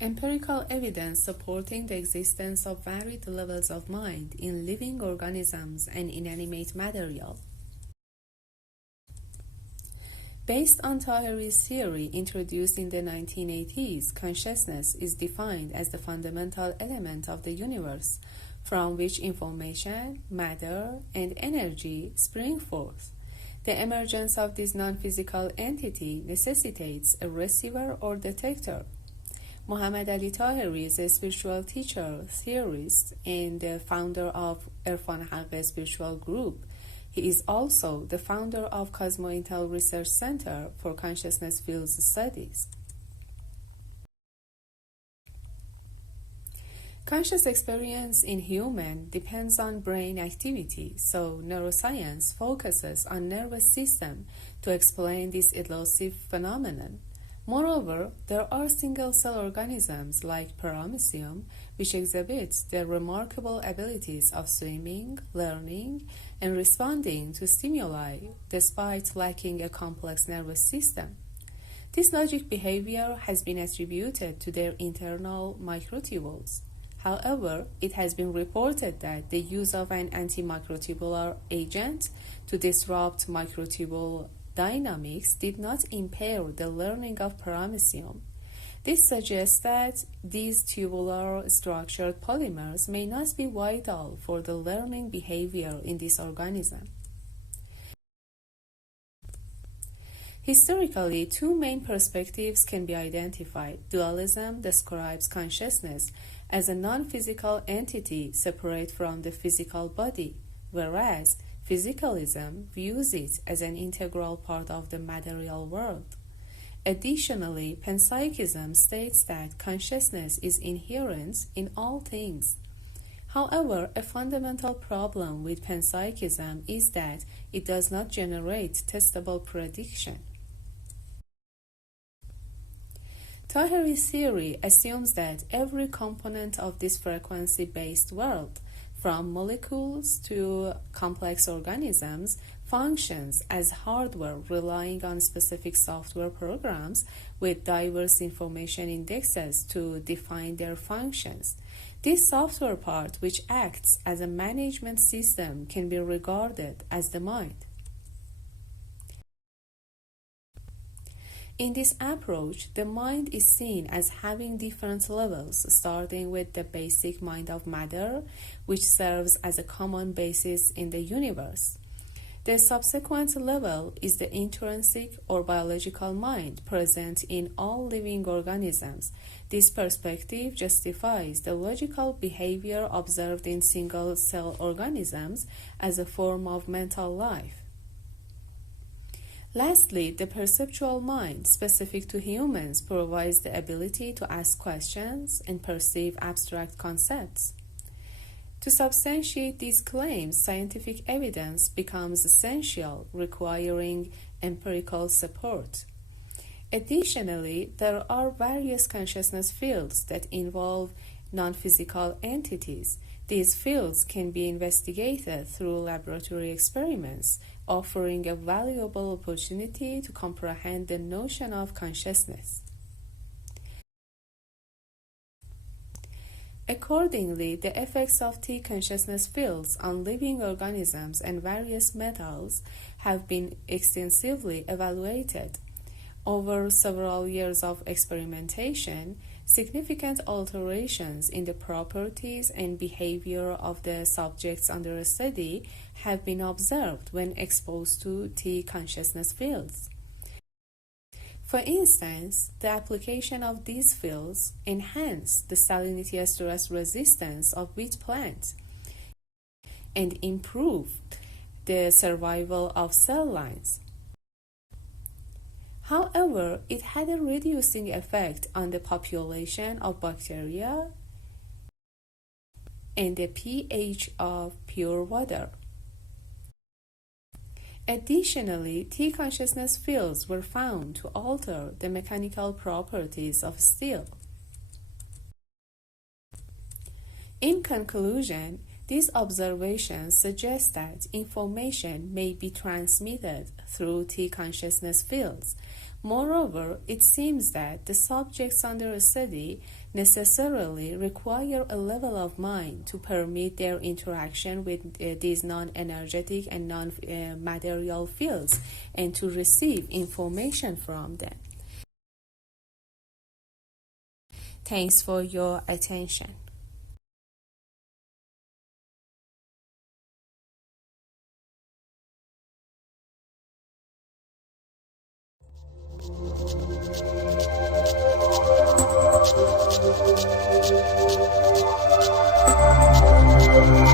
Empirical evidence supporting the existence of varied levels of mind in living organisms and inanimate material. Based on Taheri's theory introduced in the 1980s, consciousness is defined as the fundamental element of the universe from which information, matter, and energy spring forth. The emergence of this non-physical entity necessitates a receiver or detector. Muhammad Ali Taheri is a spiritual teacher, theorist, and the founder of Irfan Haqq spiritual group. He is also the founder of Cosmo-Intel Research Center for Consciousness Fields Studies. Conscious experience in human depends on brain activity, so neuroscience focuses on nervous system to explain this elusive phenomenon. Moreover, there are single-cell organisms like paramecium, which exhibit the remarkable abilities of swimming, learning, and responding to stimuli despite lacking a complex nervous system. This logic behavior has been attributed to their internal microtubules. However, it has been reported that the use of an antimicrotubular agent to disrupt microtubule dynamics did not impair the learning of paramecium. This suggests that these tubular structured polymers may not be vital for the learning behavior in this organism. Historically, two main perspectives can be identified. Dualism describes consciousness as a non-physical entity separate from the physical body, whereas physicalism views it as an integral part of the material world. Additionally, panpsychism states that consciousness is inherent in all things. However, a fundamental problem with panpsychism is that it does not generate testable prediction. Taheri's theory assumes that every component of this frequency-based world, from molecules to complex organisms, functions as hardware relying on specific software programs with diverse information indexes to define their functions. This software part, which acts as a management system, can be regarded as the mind. In this approach, the mind is seen as having different levels, starting with the basic mind of matter, which serves as a common basis in the universe. The subsequent level is the intrinsic or biological mind present in all living organisms. This perspective justifies the logical behavior observed in single-cell organisms as a form of mental life. Lastly, the perceptual mind, specific to humans, provides the ability to ask questions and perceive abstract concepts. To substantiate these claims, scientific evidence becomes essential, requiring empirical support. Additionally, there are various consciousness fields that involve non-physical entities. These fields can be investigated through laboratory experiments, offering a valuable opportunity to comprehend the notion of consciousness. Accordingly, the effects of T consciousness fields on living organisms and various metals have been extensively evaluated. Over several years of experimentation, significant alterations in the properties and behavior of the subjects under study have been observed when exposed to T consciousness fields. For instance, the application of these fields enhanced the salinity stress resistance of wheat plants and improved the survival of cell lines. However, it had a reducing effect on the population of bacteria and the pH of pure water. Additionally, T consciousness fields were found to alter the mechanical properties of steel. In conclusion, these observations suggest that information may be transmitted through T consciousness fields, Moreover, it seems that the subjects under study necessarily require a level of mind to permit their interaction with these non-energetic and non-material fields and to receive information from them. Thanks for your attention.